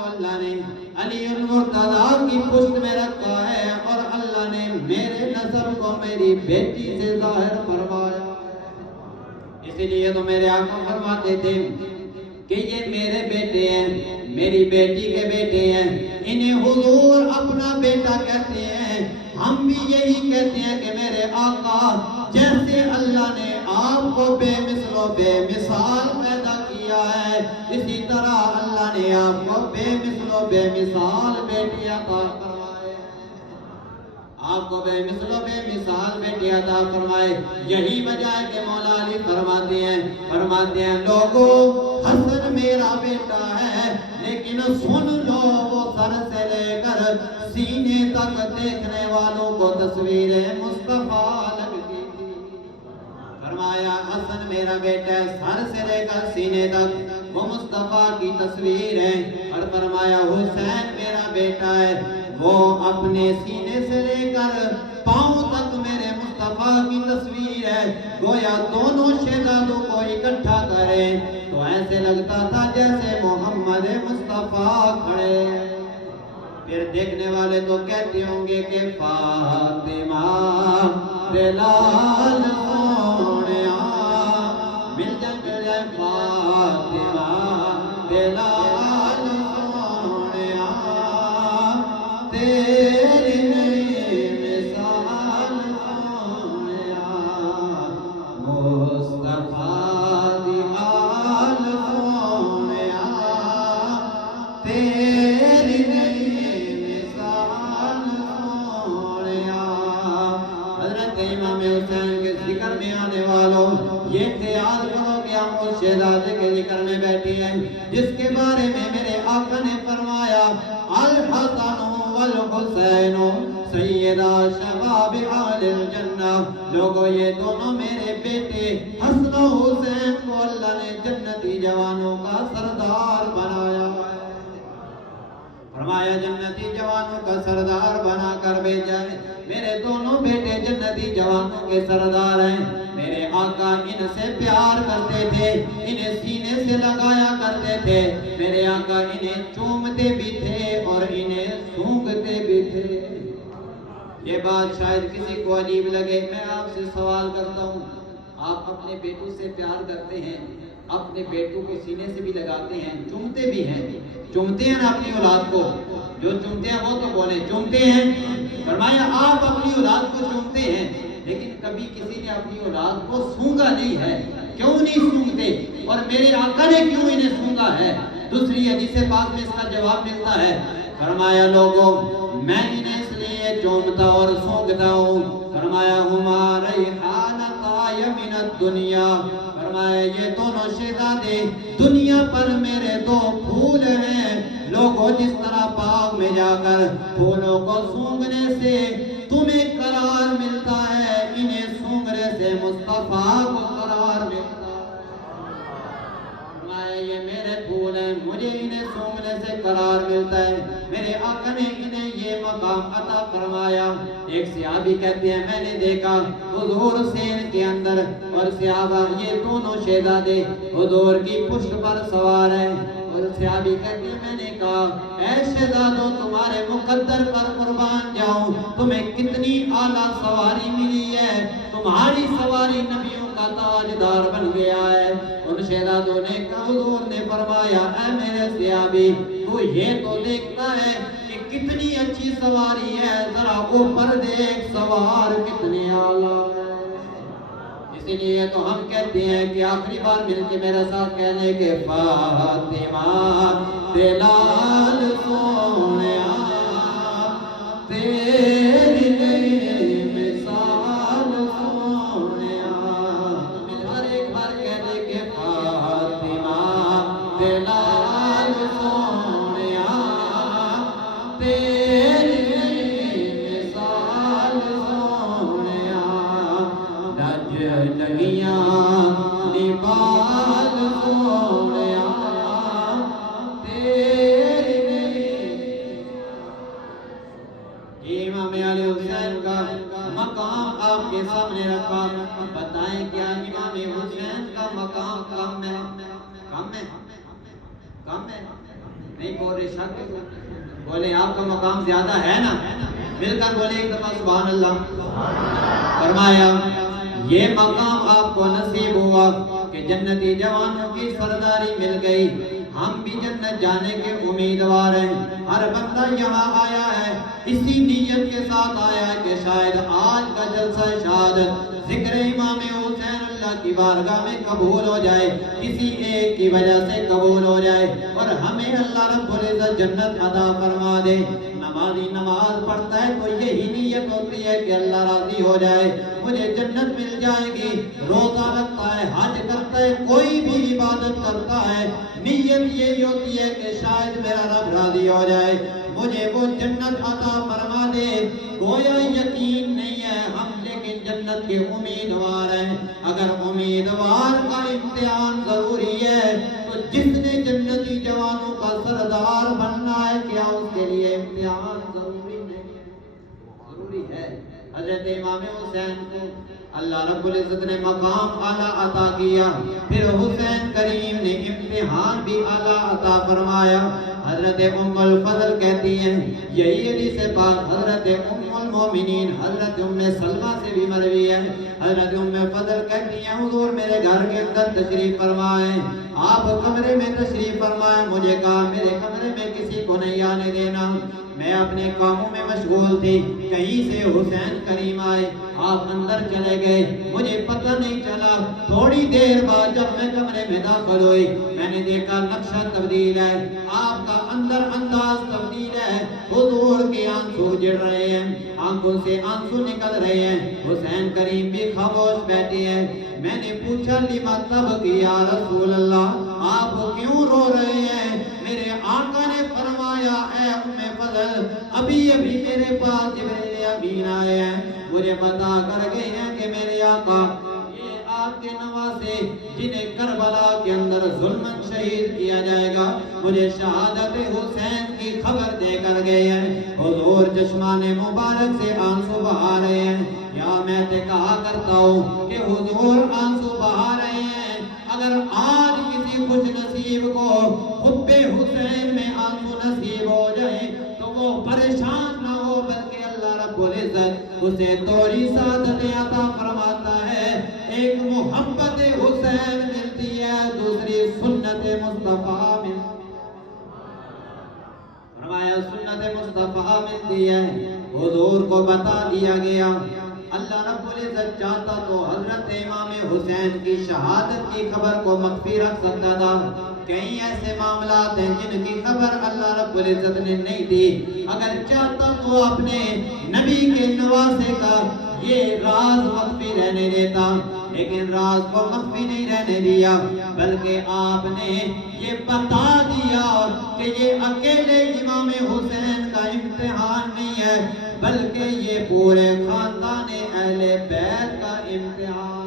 کو اللہ نے علی المرتضی کی پشت میں رکھا ہے اور اللہ نے میرے نسب کو میری بیٹی سے ظاہر فرمایا. اسی لیے تو میرے آقا فرماتے تھے کہ یہ میرے بیٹے ہیں, میری بیٹی کے بیٹے ہیں, انہیں حضور اپنا بیٹا کہتے ہیں. ہم بھی یہی کہتے ہیں کہ میرے آقا جیسے اللہ نے آپ کو بے مثل و بے مثال پیدا کیا ہے, اسی طرح اللہ نے آپ کو بے مثل و بے مثال بیٹی عطا فرمائے. آپ کو بے مثل و بے مثال بیٹی عطا فرمائے. یہی وجہ ہے کہ مولا علی فرماتے ہیں لوگوں حسن میرا بیٹا ہے, لیکن سن لو وہ سر سے لے کر سینے تک دیکھنے والوں کو تصویر مصطفیٰ لگتی تھی. فرمایا حسن میرا بیٹا ہے, سر سے لے کر سینے تک وہ مصطفیٰ کی تصویر ہے. اور فرمایا حسین میرا بیٹا ہے, وہ اپنے سینے سے لے کر پاؤں تک میرے مصطفیٰ کی تصویر ہے. گویا دونوں شہزادوں کو اکٹھا کریں تو ایسے لگتا تھا جیسے محمد مصطفیٰ کھڑے. پھر دیکھنے والے تو کہتے ہوں گے کہ فاطمہ بلال سونیا مل جائے فاطمہ بلال سونیا تیری نہیں مثال سونیا مصطفیٰ دی آل سونیا تیری نہیں مثال سونیا. حضرت امام حسین کے ذکر میں آنے والوں یہ خیال کرو کہ ہم اس شہزادے کے ذکر میں بیٹھے ہیں جس کے بارے میں میرے آقا نے فرمایا الحسن والحسین سیدہ شباب اہل الجنہ. لوگوں یہ دونوں میرے بیٹے حسن و حسین کو اللہ نے جنتی جوانوں کا سردار بنایا. فرمایا جنتی جوانوں کا سردار بنا کر بھیجا ہے. میرے دونوں بیٹے جنتی جوانوں کے سردار ہیں. میرے آقا ان سے پیار کرتے تھے, انہیں سینے سے لگایا کرتے تھے. میرے آقا انہیں چومتے بھی تھے اور انہیں سونگھتے بھی تھے. یہ بات شاید کسی کو عجیب لگے. میں آپ سے سوال کرتا ہوں, آپ اپنے بیٹوں سے پیار کرتے ہیں, اپنے بیٹوں کو سینے سے بھی لگاتے ہیں, چومتے بھی ہیں, چومتے ہیں نا اپنی اولاد کو؟ جو چومتے ہیں وہ تو بولیں چومتے ہیں. فرمایا آپ اپنی اولاد کو چومتے ہیں, لیکن کبھی کسی نے اپنی اولاد کو سونگا نہیں ہے. کیوں نہیں سونگتے؟ اور میرے آقا نے کیوں انہیں سونگا ہے؟ دوسری حدیث پاک میں اس کا جواب ملتا ہے. فرمایا لوگوں میں انہیں اس لیے چومتا اور سونگتا ہوں. فرمایا ہما ریحانتا من الدنیا. فرمایا یہ دونوں شہزادے دنیا پر میرے دو پھول ہیں. لوگوں جس طرح باغ میں جا کر پھولوں کو سونگنے سے تمہیں قرار ملتا ہے, انہیں سونگنے سے مصطفیٰ کو قرار ملتا ہے. یہ میرے پھول ہیں, مجھے انہیں سونگنے سے قرار ملتا ہے. میرے آقا نے انہیں یہ مقام عطا فرمایا. ایک صحابی کہتے ہیں میں نے دیکھا حضور حسین کے اندر اور صحابہ یہ دونوں شہزادے حضور کی پشت پر سوار ہیں. اور صحابی کہتے ہیں میں نے کہا اے شہزادوں تمہارے مقدر پر قربان جاؤں, تمہیں کتنی اعلیٰ سواری ملی ہے, تمہاری سواری نبیوں کا تاجدار بن گیا ہے. ان شہزادوں نے کہا حضور نے فرمایا اے میرے صحابی تو یہ تو دیکھتا ہے کہ کتنی اچھی سواری ہے, ذرا اوپر دیکھ سوار کتنے اعلیٰ ہے. اسی لیے تو ہم کہتے ہیں کہ آخری بار مل کے میرے ساتھ کہنے کے فاطمہ بلال سونیا تیری نہیں مثال سونیا. ہر ایک بار کہنے کے فاطمہ بلال سونیا تیری نہیں مثال سونیا. لگیاں نبال سونیا تیری نہیں. امام علی حسین کا مقام آپ کے سامنے رکھا. بتائیں کیا امام حسین کا مقام کم ہے؟ کم ہے؟ کم ہے؟ نہیں بول رہے شک ہے؟ بولے آپ کا مقام زیادہ ہے نا؟ مل کر بولے ایک دفعہ سبحان اللہ۔ فرمایا یہ مقام آپ کو نصیب ہوا کہ جنتی جوانوں کی سرداری مل گئی، ہم بھی جنت جانے کے امیدوار ہیں۔ ہر بندہ یہاں آیا ہے اسی نیت کے ساتھ آیا ہے کہ شاید آج کا جلسہ شہادت ذکر امام حسین اللہ کی بارگاہ میں قبول ہو جائے، کسی ایک کی وجہ سے قبول ہو جائے اور ہمیں اللہ رب العزت جنت عطا فرما دے۔ نمازی نماز پڑھتا ہے تو یہی نیت ہوتی ہے کہ اللہ راضی ہو جائے، مجھے جنت مل جائے گی۔ روزہ رکھتا ہے، حج کرتا ہے، کوئی بھی عبادت کرتا ہے، نیت یہی ہوتی ہے کہ شاید میرا رب راضی ہو جائے، مجھے وہ جنت عطا فرما دے۔ گویا یقین نہیں ہے ہم، لیکن جنت کے امیدوار ہیں۔ اگر امیدوار کا امتحان ضروری ہے تو جس نے جنتی جوانوں کا سردار بننا ہے، کیا اس کے لیے امتحان ضروری نہیں ہے؟ ضروری ہے۔ حضرت امام حسین کو اللہ رب العزت نے مقام اعلیٰ عطا کیا، پھر حسین کریم نے امتحان بھی اعلیٰ عطا فرمایا۔ حضرت ام الفضل کہتی ہیں، یہی حدیث پاک حضرت ام المومنین حضرت ام سلمہ سے بھی مروی ہے۔ حضرت ام فضل کہتی ہیں، حضور میرے گھر کے اندر تشریف فرمائیں، آپ کمرے میں تشریف فرمائیں، مجھے کہا میرے کمرے میں کسی کو نہیں آنے دینا، میں اپنے کاموں میں مشغول تھی، کہیں سے حسین کریم آئے، آپ اندر چلے گئے، مجھے پتہ نہیں چلا۔ تھوڑی دیر بعد جب میں کمرے میں داخل ہوئی، میں نے دیکھا نقشہ تبدیل ہے، آپ کا اندر انداز تبدیل ہے، حضور کے آنسو گر رہے ہیں، آنکھوں سے آنسو نکل رہے ہیں، حسین کریم بھی خاموش بیٹھے ہیں۔ میں نے پوچھا لما تبکی یا رسول اللہ، آپ کیوں رو رہے ہیں؟ میرے آقا نے فرمایا، اے ام فضل، ابھی میرے پاس جبریل امین آئے ہیں، مجھے بتا کر گئے ہیں کہ میرے آقا یہ آپ کے نواسے جنہیں کربلا کے اندر ظلمن شہید کیا جائے گا، مجھے شہادت حسین کی خبر دے کر گئے ہیں۔ حضور چشمان مبارک سے آنسو بہا رہے ہیں۔ یا میں تے کہا کرتا ہوں کہ حضور آنسو بہا رہے ہیں، اگر آج کسی خوش نصیب کو حب حسین میں آنسو نصیب ہو جائے تو وہ پریشان نہ ہو، بلکہ اللہ رب العزت اسے توڑی سعادت عطا فرماتا ہے۔ ایک محبت حسین ملتی ہے، دوسری سنت مصطفیٰ ملتی ہے۔ فرمایا سنت مصطفیٰ ملتی ہے، حضور کو بتا دیا گیا۔ اللہ رب العزت چاہتا تو حضرت امام حسین کی شہادت کی خبر کو مخفی رکھ سکتا تھا۔ کئی ایسے معاملات ہیں جن کی خبر اللہ رب العزت نے نہیں دی، اگر چاہتا تو اپنے نبی کے نواسے کا یہ راز مخفی رہنے دیتا، لیکن راز کو مخفی نہیں رہنے دیا، بلکہ آپ نے یہ بتا دیا کہ یہ اکیلے امام حسین کا امتحان نہیں ہے، بلکہ یہ پورے خاندان اہل بیت کا امتحان